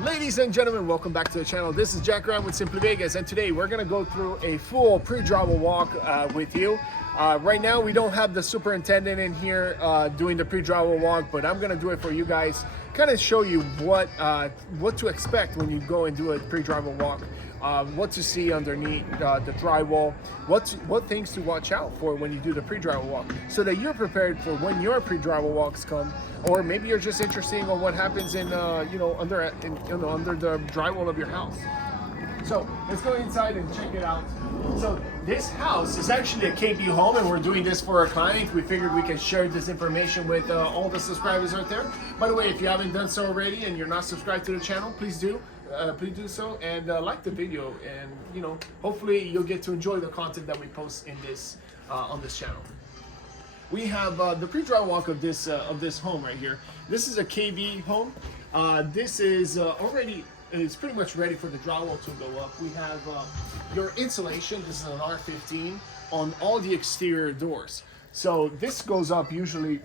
Ladies and gentlemen, welcome back to the channel. This is Jack Ryan with Simply Vegas, and today we're going to go through a full pre-drywall walk with you. Right now we don't have the superintendent in here doing the pre-drywall walk, but I'm going to do it for you guys, kind of show you what to expect when you go and do a pre-drywall walk. What to see underneath the drywall, what things to watch out for when you do the pre-drywall walk, so that you're prepared for when your pre-drywall walks come, or maybe you're just interested in what happens in under the drywall of your house. So let's go inside and check it out. So this house is actually a KB home, and we're doing this for our client. We figured we can share this information with all the subscribers out there. By the way, if you haven't done so already and you're not subscribed to the channel, please do. Please do so, and like the video, and hopefully you'll get to enjoy the content that we post in this on this channel. We have the pre-drywall walk of this home right here. This is a KB home. This is it's pretty much ready for the drywall to go up. We have your insulation. This is an R15 on all the exterior doors. So this goes up usually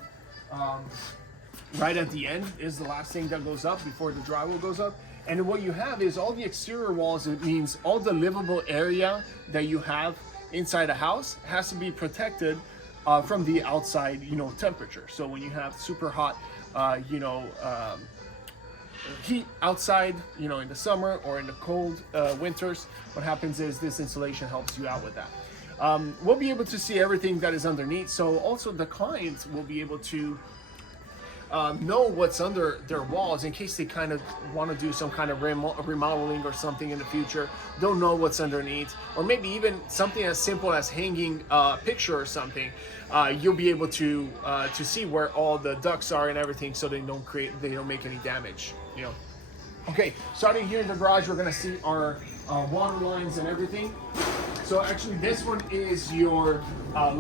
right at the end, is the last thing that goes up before the drywall goes up. And what you have is all the exterior walls. It means all the livable area that you have inside a house has to be protected from the outside, temperature. So when you have super hot, heat outside, in the summer or in the cold winters, what happens is this insulation helps you out with that. We'll be able to see everything that is underneath. So also the clients will be able to know what's under their walls in case they kind of want to do some kind of remodeling or something in the future. Don't know what's underneath, or maybe even something as simple as hanging a picture or something. You'll be able to see where all the ducts are and everything, so they don't make any damage. Okay, starting here in the garage, we're gonna see our water lines and everything. So actually this one is your water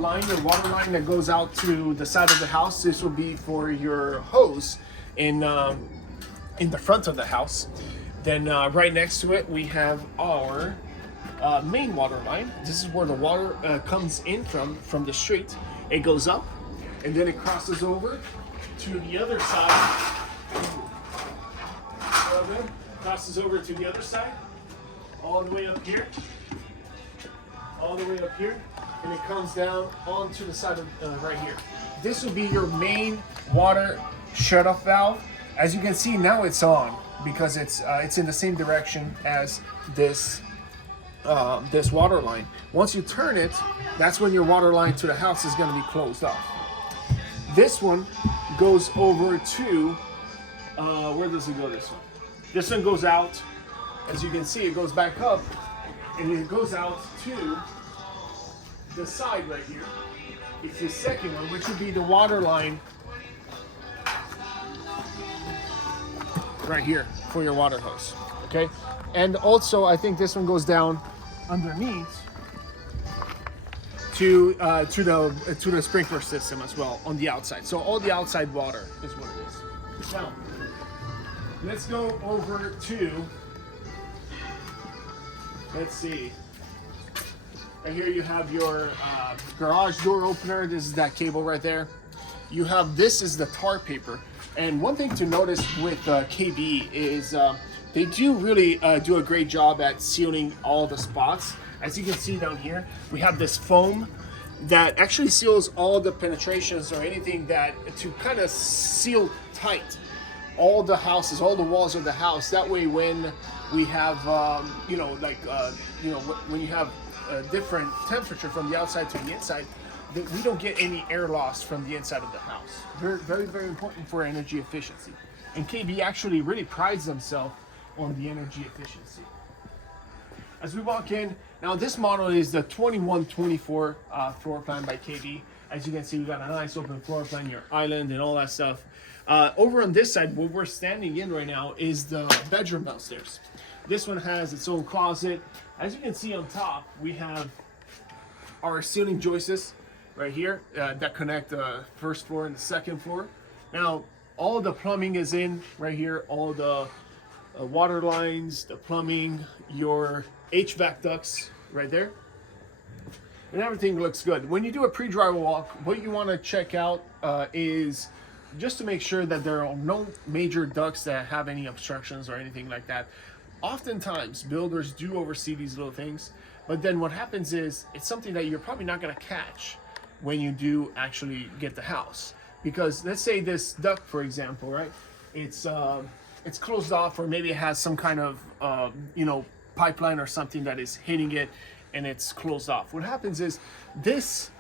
line that goes out to the side of the house. This will be for your hose in the front of the house. Then right next to it, we have our main water line. This is where the water comes in from the street. It goes up, and then it crosses over to the other side. Crosses over to the other side, all the way up here. All the way up here, and it comes down onto the side of right here. This will be your main water shut-off valve. As you can see now, it's on because it's in the same direction as this this water line. Once you turn it, that's when your water line to the house is going to be closed off. This one goes over to where does it go? This one goes out. As you can see, it goes back up, and it goes out to the side right here. It's the second one, which would be the water line right here for your water hose. Okay, and also I think this one goes down underneath to the sprinkler system as well on the outside. So all the outside water is what it is. Now let's go over to, let's see. Right here you have your garage door opener. This is that cable right there. You have, this is the tar paper. And one thing to notice with KB is they do really do a great job at sealing all the spots. As you can see down here, we have this foam that actually seals all the penetrations or anything that to kind of seal tight all the houses, all the walls of the house. That way when we have, when you have a different temperature from the outside to the inside, that we don't get any air loss from the inside of the house. Very, very, very important for energy efficiency. And KB actually really prides themselves on the energy efficiency. As we walk in, now this model is the 2124 floor plan by KB. As you can see, we got a nice open floor plan, your island and all that stuff. Over on this side, what we're standing in right now is the bedroom downstairs. This one has its own closet. As you can see on top, we have our ceiling joists right here that connect the first floor and the second floor. Now, all the plumbing is in right here, all the water lines, the plumbing, your HVAC ducts right there. And everything looks good. When you do a pre-drywall walk, what you want to check out is just to make sure that there are no major ducts that have any obstructions or anything like that. Oftentimes builders do oversee these little things, but then what happens is it's something that you're probably not going to catch when you do actually get the house. Because let's say this duct, for example, right, it's closed off, or maybe it has some kind of pipeline or something that is hitting it and it's closed off. What happens is this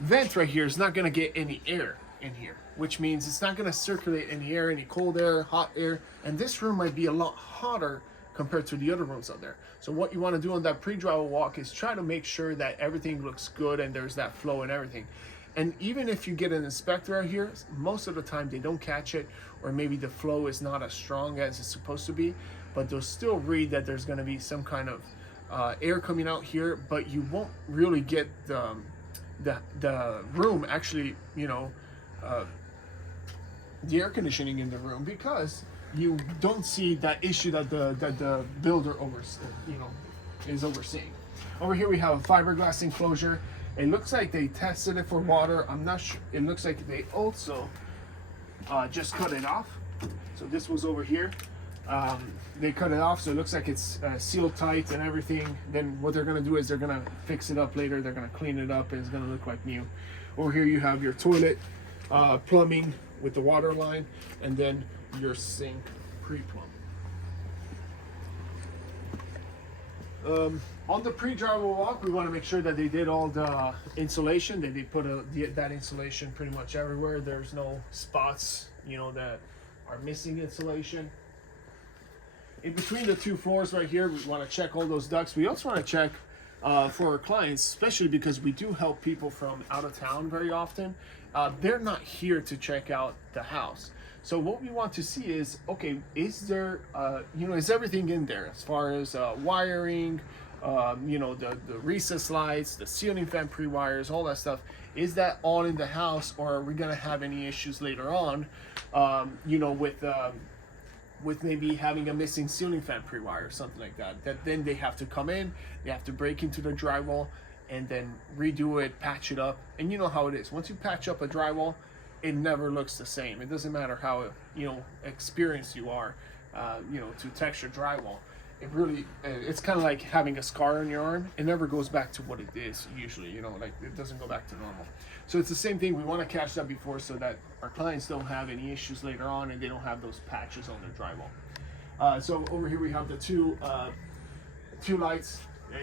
vent right here is not going to get any air in here, which means it's not going to circulate any air, any cold air, hot air, and this room might be a lot hotter compared to the other rooms out there. So what you want to do on that pre-drywall walk is try to make sure that everything looks good and there's that flow and everything. And even if you get an inspector out here, most of the time they don't catch it, or maybe the flow is not as strong as it's supposed to be, but they'll still read that there's going to be some kind of air coming out here, but you won't really get the room actually, the air conditioning in the room, because you don't see that issue that the builder is overseeing. Over here we have a fiberglass enclosure. It looks like they tested it for water. I'm not sure. It looks like they also just cut it off. So this was over here. They cut it off, so it looks like it's sealed tight and everything. Then what they're gonna do is they're gonna fix it up later. They're gonna clean it up and it's gonna look like new. Over here you have your toilet, plumbing with the water line, and then your sink pre-plumb. On the pre-drywall walk, we want to make sure that they did all the insulation. They put that insulation pretty much everywhere. There's no spots, that are missing insulation. In between the two floors right here, we want to check all those ducts. We also want to check for our clients, especially because we do help people from out of town very often. They're not here to check out the house. So what we want to see is, okay, is there, is everything in there as far as wiring, the recess lights, the ceiling fan pre-wires, all that stuff. Is that all in the house, or are we going to have any issues later on, with maybe having a missing ceiling fan pre-wire or something like that? That then they have to come in, they have to break into the drywall and then redo it, patch it up. And you know how it is. Once you patch up a drywall, it never looks the same. It doesn't matter how experienced you are, to texture drywall. It really, it's kind of like having a scar on your arm. It never goes back to what it is usually. Like it doesn't go back to normal. So it's the same thing. We want to catch that before, so that our clients don't have any issues later on and they don't have those patches on their drywall. So over here we have the two lights,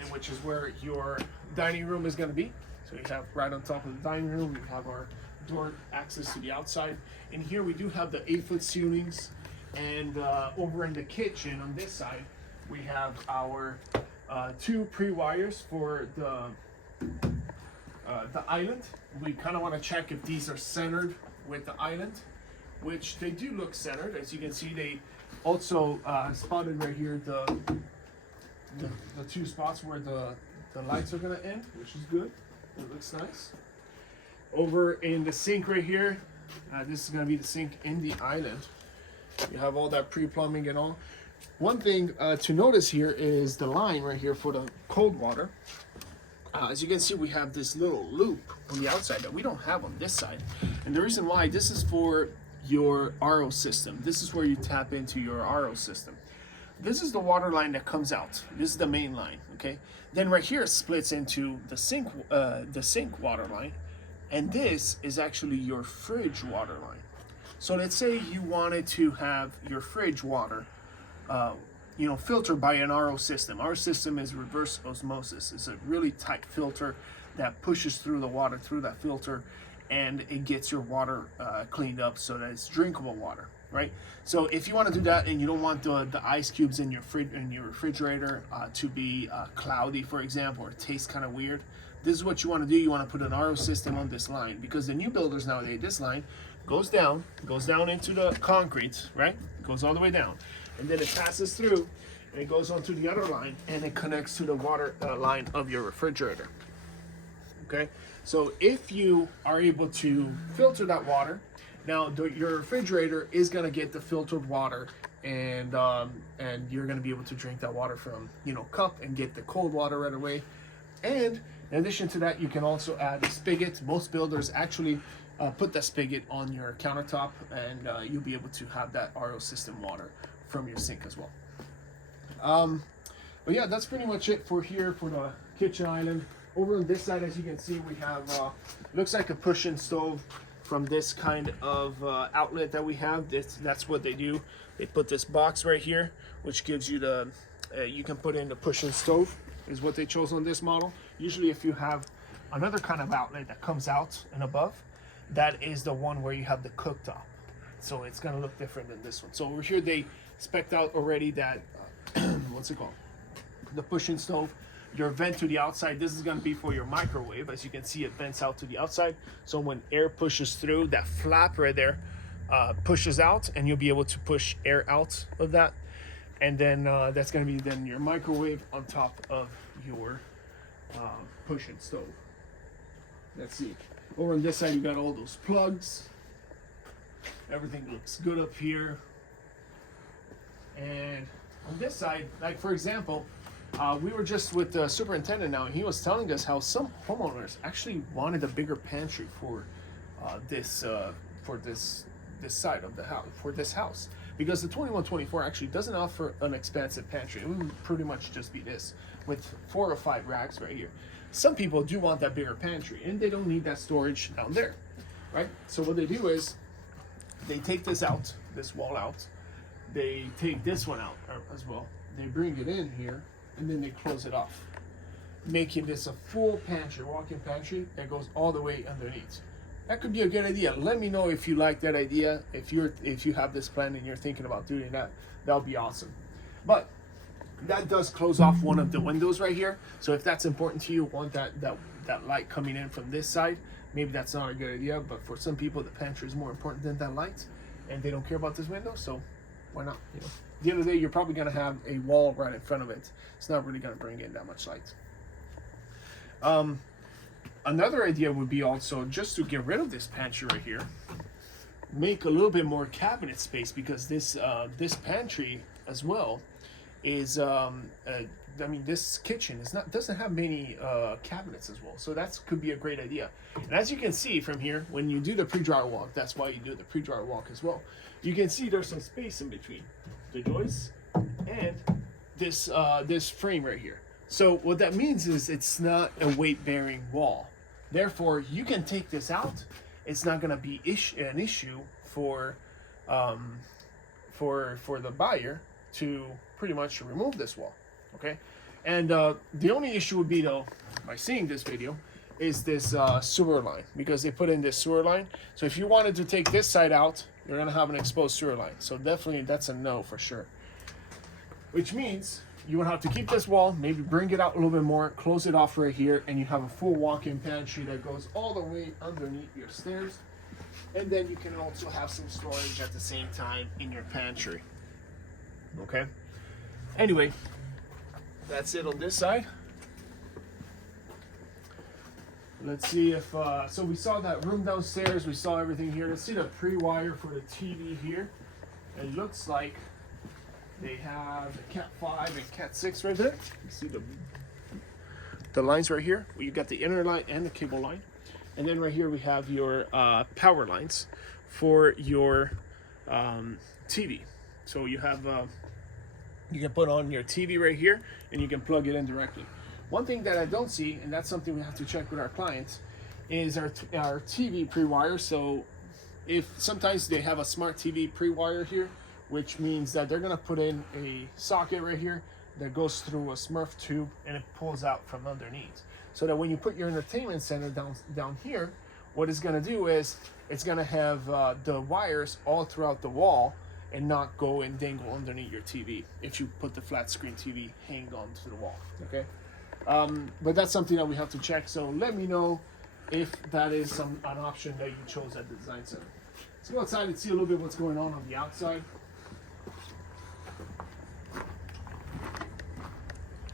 which is where your dining room is going to be. So you have right on top of the dining room, we have our door access to the outside. And here we do have the 8-foot ceilings, and over in the kitchen on this side we have our two pre-wires for the island. We kind of want to check if these are centered with the island, which they do look centered. As you can see, they also spotted right here the two spots where the lights are going to end, which is good. It looks nice. Over in the sink right here, this is going to be the sink in the island. You have all that pre-plumbing and all. One thing to notice here is the line right here for the cold water. As you can see, we have this little loop on the outside that we don't have on this side. And the reason why, this is for your RO system. This is where you tap into your RO system. This is the water line that comes out. This is the main line, okay? Then right here splits into the sink water line. And this is actually your fridge water line. So let's say you wanted to have your fridge water filtered by an RO system. Our system is reverse osmosis. It's a really tight filter that pushes through the water through that filter, and it gets your water cleaned up so that it's drinkable water, right? So if you want to do that and you don't want the ice cubes in your refrigerator to be cloudy, for example, or taste kind of weird, this is what you want to do. You want to put an RO system on this line, because the new builders nowadays, this line goes down into the concrete, right? It goes all the way down, and then it passes through and it goes onto the other line and it connects to the water line of your refrigerator. Okay, so if you are able to filter that water, now your refrigerator is going to get the filtered water, and you're going to be able to drink that water from cup and get the cold water right away. And in addition to that, you can also add a spigot. Most builders actually put that spigot on your countertop, and you'll be able to have that RO system water from your sink as well. But yeah, that's pretty much it for here for the kitchen island. Over on this side, as you can see, we have looks like a push-in stove from this kind of outlet that we have. That's what they do. They put this box right here, which gives you the you can put in the push-in stove, is what they chose on this model. Usually if you have another kind of outlet that comes out and above, that is the one where you have the cooktop. So it's gonna look different than this one. So over here they spec'd out already that what's it called? The push-in stove. Your vent to the outside, this is going to be for your microwave. As you can see, it vents out to the outside, so when air pushes through, that flap right there pushes out, and you'll be able to push air out of that. And then that's going to be then your microwave on top of your push-in stove. Let's see, over on this side you got all those plugs. Everything looks good up here. And on this side, like for example, we were just with the superintendent now, and he was telling us how some homeowners actually wanted a bigger pantry for this side of the house, for this house, because the 2124 actually doesn't offer an expansive pantry. It would pretty much just be this with 4 or 5 racks right here. Some people do want that bigger pantry, and they don't need that storage down there, right? So what they do is they take this out, this wall out, they take this one out as well, they bring it in here, and then they close it off, making this a full pantry, walk-in pantry that goes all the way underneath. That could be a good idea. Let me know if you like that idea. If you have this plan and you're thinking about doing that, that'll be awesome. But that does close off one of the windows right here. So if that's important to you, want that light coming in from this side, maybe that's not a good idea. But for some people, the pantry is more important than that light, and they don't care about this window, so why not? You know, at the end of the day, you're probably going to have a wall right in front of it. It's not really going to bring in that much light. Another idea would be also just to get rid of this pantry right here, make a little bit more cabinet space, because this this pantry as well is I mean, this kitchen doesn't have many cabinets as well, so that could be a great idea. And as you can see from here, when you do the pre-drywall walk, that's why you do the pre-drywall walk as well. You can see there's some space in between the joists and this this frame right here. So what that means is it's not a weight-bearing wall. Therefore, you can take this out. It's not going to be an issue for the buyer to pretty much remove this wall. Okay, and the only issue would be, though, by seeing this video, is this sewer line, because they put in this sewer line. So if you wanted to take this side out, you're going to have an exposed sewer line. So definitely that's a no for sure. Which means you would have to keep this wall, maybe bring it out a little bit more, close it off right here, and you have a full walk-in pantry that goes all the way underneath your stairs. And then you can also have some storage at the same time in your pantry. Okay? Anyway, that's it on this side. Let's see if, so we saw that room downstairs, we saw everything here. Let's see the pre-wire for the TV here. It looks like they have the Cat 5 and Cat 6 right there. You see the lines right here. You got the inner line and the cable line. And then right here we have your power lines for your TV. So you have, you can put on your TV right here, and you can plug it in directly. One thing that I don't see, and that's something we have to check with our clients, is our TV pre-wire. So if sometimes they have a smart TV pre-wire here, which means that they're gonna put in a socket right here that goes through a Smurf tube, and it pulls out from underneath. So that when you put your entertainment center down here, what it's gonna do is it's gonna have the wires all throughout the wall and not go and dangle underneath your TV if you put the flat screen TV hang on to the wall, okay? But that's something that we have to check, so let me know if that is an option that you chose at the design center. Let's go outside and see a little bit what's going on the outside.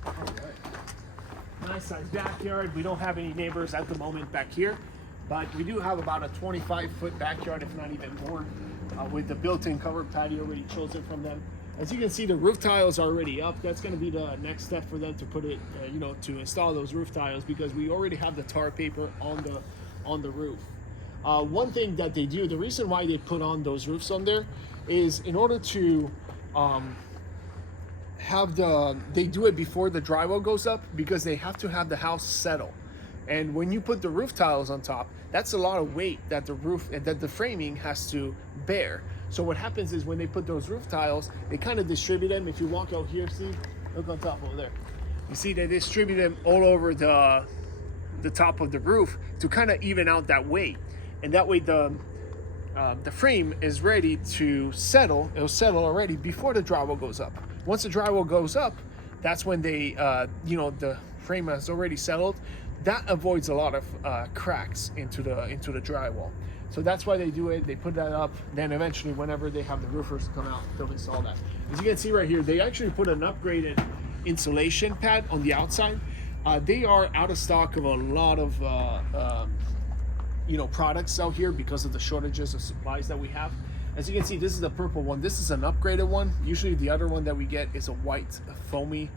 All right. Nice sized backyard. We don't have any neighbors at the moment back here, but we do have about a 25-foot backyard, if not even more, with the built-in covered patio already chosen from them. As you can see, the roof tiles are already up. That's going to be the next step for them to put it, to install those roof tiles, because we already have the tar paper on the roof. One thing that they do, the reason why they put on those roofs on there is in order to they do it before the drywall goes up, because they have to have the house settle. And when you put the roof tiles on top, that's a lot of weight that the framing has to bear. So what happens is when they put those roof tiles, they kind of distribute them. If you walk out here, see, look on top over there. You see they distribute them all over the top of the roof to kind of even out that weight. And that way the frame is ready to settle. It'll settle already before the drywall goes up. Once the drywall goes up, that's when they, the frame has already settled. That avoids a lot of cracks into the drywall. So that's why they do it. They put that up. Then eventually, whenever they have the roofers come out, they'll install that. As you can see right here, they actually put an upgraded insulation pad on the outside. They are out of stock of a lot of products out here because of the shortages of supplies that we have. As you can see, this is the purple one. This is an upgraded one. Usually the other one that we get is a white foamy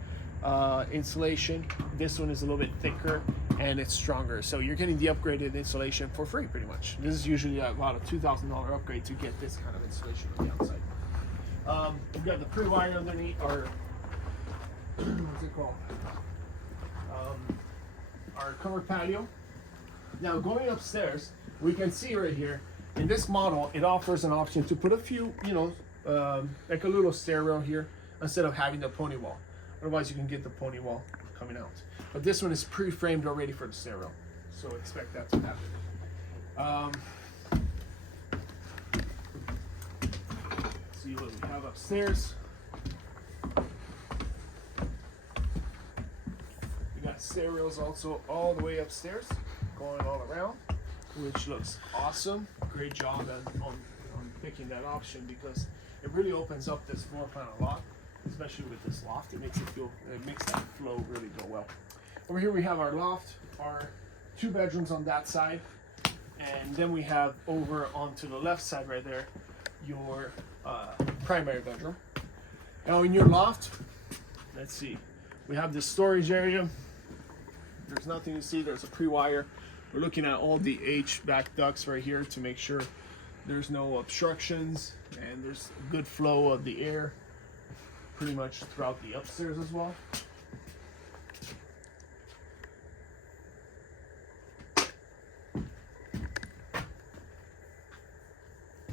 insulation. This one is a little bit thicker and it's stronger. So you're getting the upgraded insulation for free pretty much. This is usually about a $2,000 upgrade to get this kind of insulation on the outside. We've got the pre-wire underneath, or what's it called? Our covered patio. Now going upstairs, we can see right here, in this model, it offers an option to put a few, like a little stairwell here instead of having the pony wall. Otherwise, you can get the pony wall coming out. But this one is pre-framed already for the stairwell, so expect that to happen. See what we have upstairs. We got stairwells also all the way upstairs, going all around, which looks awesome. Great job on picking that option, because it really opens up this floor plan a lot, especially with this loft. It makes that flow really go well. Over here we have our loft, our 2 bedrooms on that side, and then we have over onto the left side right there your primary bedroom. Now in your loft, let's see, we have this storage area. There's nothing to see. There's a pre-wire. We're looking at all the HVAC ducts right here to make sure there's no obstructions and there's a good flow of the air pretty much throughout the upstairs as well.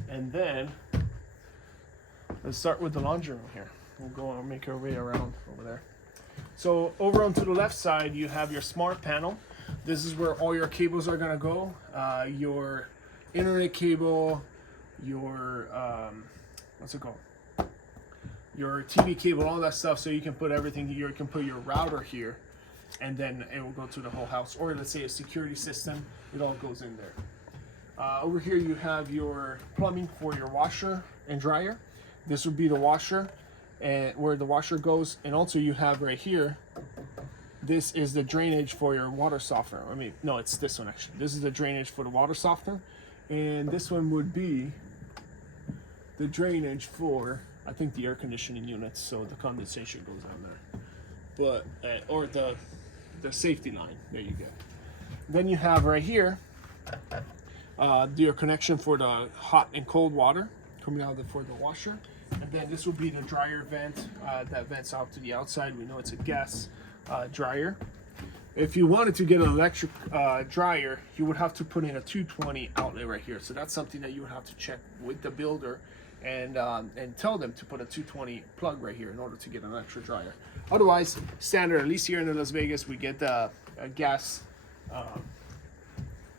And then let's start with the laundry room here. We'll go and make our way around over there. So over onto the left side, you have your smart panel. This is where all your cables are gonna go. Your internet cable, your what's it called? Your TV cable, all that stuff. So you can put everything here. You can put your router here, and then it will go to the whole house. Or let's say a security system. It all goes in there. Over here you have your plumbing for your washer and dryer. This would be the washer, and where the washer goes. And also you have right here, this is the drainage for your water softener. I mean, no, it's this one actually. This is the drainage for the water softener. And this one would be the drainage for, I think, the air conditioning units. So the condensation goes on there. But, or the safety line, there you go. Then you have right here, your connection for the hot and cold water coming out for the washer. And then this will be the dryer vent that vents out to the outside. We know it's a gas dryer. If you wanted to get an electric dryer, you would have to put in a 220 outlet right here. So that's something that you would have to check with the builder and tell them to put a 220 plug right here in order to get an electric dryer. Otherwise, standard, at least here in Las Vegas, we get the gas,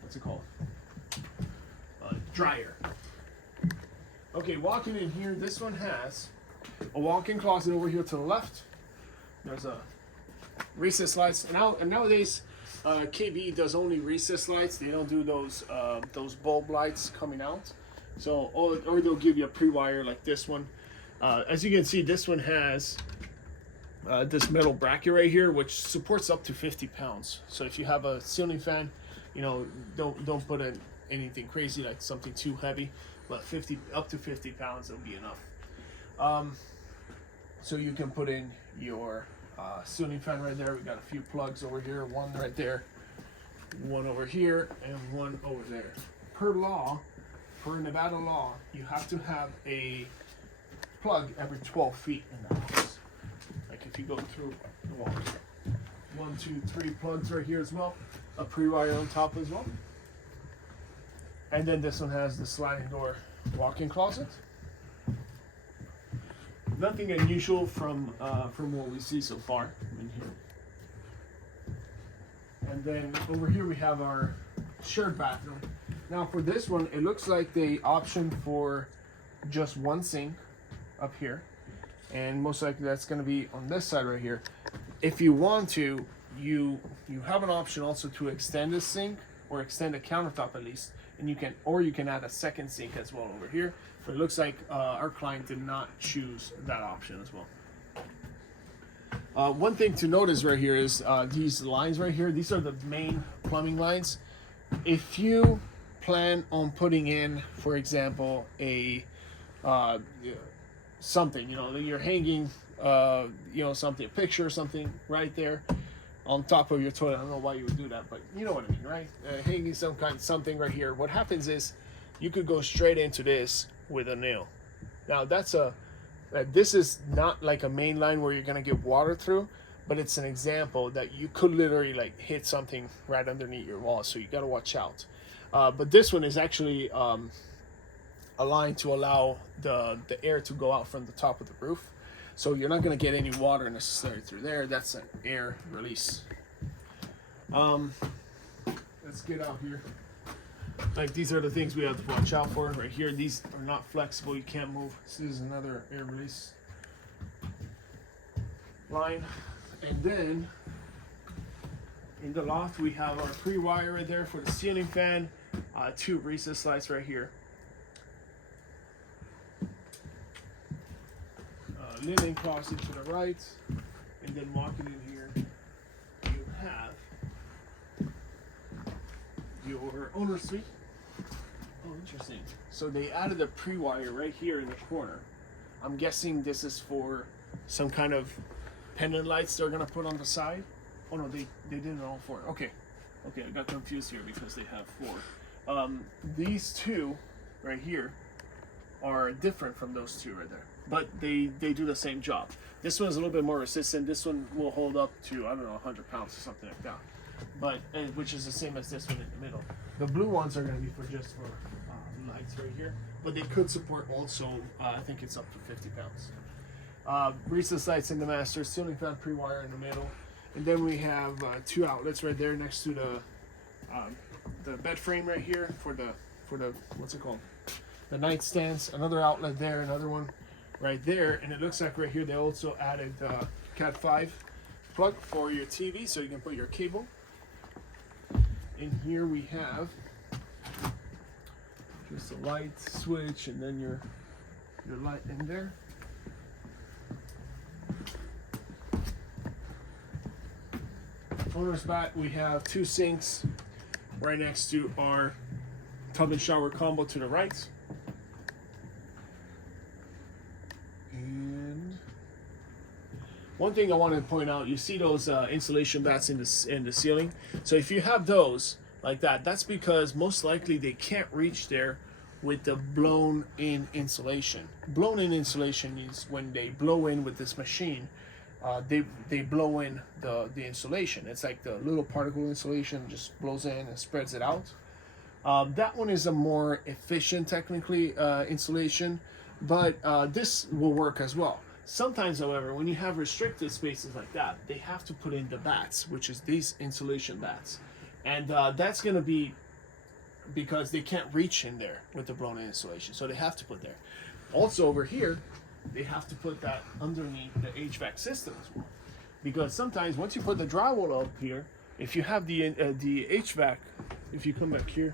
what's it called? Dryer. Okay, walking in here, this one has a walk-in closet over here to the left. There's a recessed lights. And nowadays, KB does only recessed lights. They don't do those bulb lights coming out. So, or they'll give you a pre-wire like this one. As you can see, this one has this metal bracket right here, which supports up to 50 pounds. So if you have a ceiling fan, don't put in anything crazy, like something too heavy, but up to 50 pounds will be enough. So you can put in your ceiling fan right there. We got a few plugs over here, one right there, one over here, and one over there. per Nevada law, you have to have a plug every 12 feet in the house. Like if you go through the wall. 1, 2, 3 plugs right here as well. A pre-wire on top as well. And then this one has the sliding door walk-in closet. Nothing unusual from what we see so far in here. And then over here we have our shared bathroom. Now for this one, it looks like they option for just one sink up here, and most likely that's going to be on this side right here. If you want to, you have an option also to extend this sink or extend a countertop at least, and you can add a second sink as well over here. But it looks like our client did not choose that option as well. One thing to notice right here is these lines right here. These are the main plumbing lines. If you plan on putting in, for example, a something, you're hanging, something, a picture or something right there on top of your toilet. I don't know why you would do that, but you know what I mean, right? Hanging something right here. What happens is you could go straight into this with a nail. Now this is not like a main line where you're gonna get water through, but it's an example that you could literally like hit something right underneath your wall, so you gotta watch out. But this one is actually a line to allow the air to go out from the top of the roof, so you're not gonna get any water necessarily through there. That's an air release. Let's get out here. Like these are the things we have to watch out for right here. These are not flexible, you can't move. This is another air release line. And then in the loft we have our pre-wire right there for the ceiling fan, 2 recess lights right here. Linen closet to the right, and then walking in here you have your owner's suite. Oh, interesting. So they added a pre-wire right here in the corner. I'm guessing this is for some kind of pendant lights they're gonna put on the side. Oh no, they did it all for it. Okay, I got confused here because they have 4. These 2 right here are different from those 2 right there, but they do the same job. This one is a little bit more resistant. This one will hold up to, I don't know, 100 pounds or something like that, but which is the same as this one in the middle. The blue ones are going to be for lights right here, but they could support also, I think it's up to 50 pounds. Recess lights in the master, ceiling fan pre-wire in the middle, and then we have 2 outlets right there next to the bed frame right here for the what's it called, the nightstands. Another outlet there, another one right there, and it looks like right here they also added Cat 5 plug for your TV, so you can put your cable. In here we have just a light switch, and then your light in there. Owner's bath, we have 2 sinks right next to our tub and shower combo to the right. And one thing I wanted to point out, you see those insulation bats in the ceiling. So if you have those like that, that's because most likely they can't reach there with the blown in insulation. Blown in insulation means when they blow in with this machine, they blow in the insulation. It's like the little particle insulation just blows in and spreads it out. That one is a more efficient technically insulation, but this will work as well. Sometimes, however, when you have restricted spaces like that, they have to put in the bats, which is these insulation bats. And that's going to be because they can't reach in there with the blown in insulation, so they have to put there. Also over here, they have to put that underneath the HVAC system as well, because sometimes once you put the drywall up here, if you have the HVAC, if you come back here,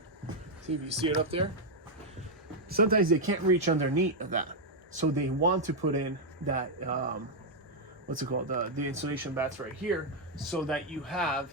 see if you see it up there, sometimes they can't reach underneath of that, so they want to put in that what's it called, the insulation bats right here, so that you have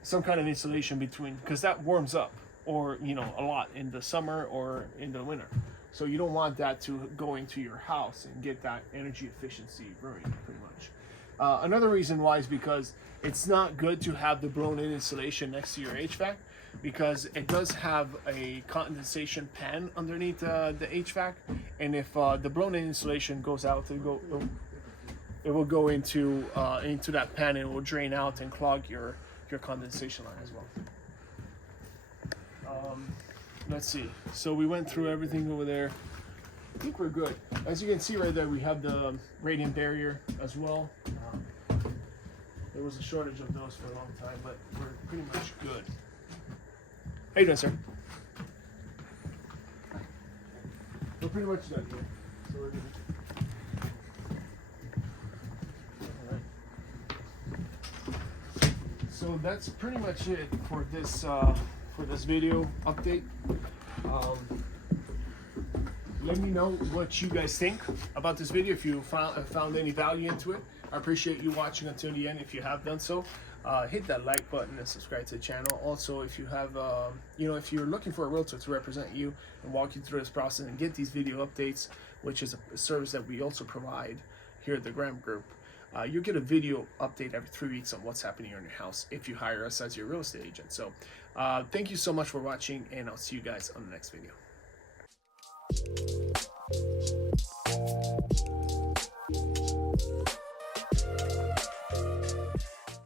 some kind of insulation between, because that warms up, or a lot in the summer or in the winter. So you don't want that to go into your house and get that energy efficiency ruined, pretty much. Another reason why is because it's not good to have the blown-in insulation next to your HVAC, because it does have a condensation pan underneath the HVAC, and if the blown-in insulation goes out, it will go into that pan, and it will drain out and clog your condensation line as well. Let's see. So we went through everything over there. I think we're good. As you can see right there, we have the radiant barrier as well. There was a shortage of those for a long time, but we're pretty much good. How you doing, sir? We're pretty much done here. So we're good. So that's pretty much it for this video update. Let me know what you guys think about this video, if you found any value into it. I appreciate you watching until the end. If you have done so, hit that like button and subscribe to the channel. Also, if you have, if you're looking for a realtor to represent you and walk you through this process and get these video updates, which is a service that we also provide here at the Graham Group, you'll get a video update every 3 weeks on what's happening in your house if you hire us as your real estate agent. So thank you so much for watching, and I'll see you guys on the next video.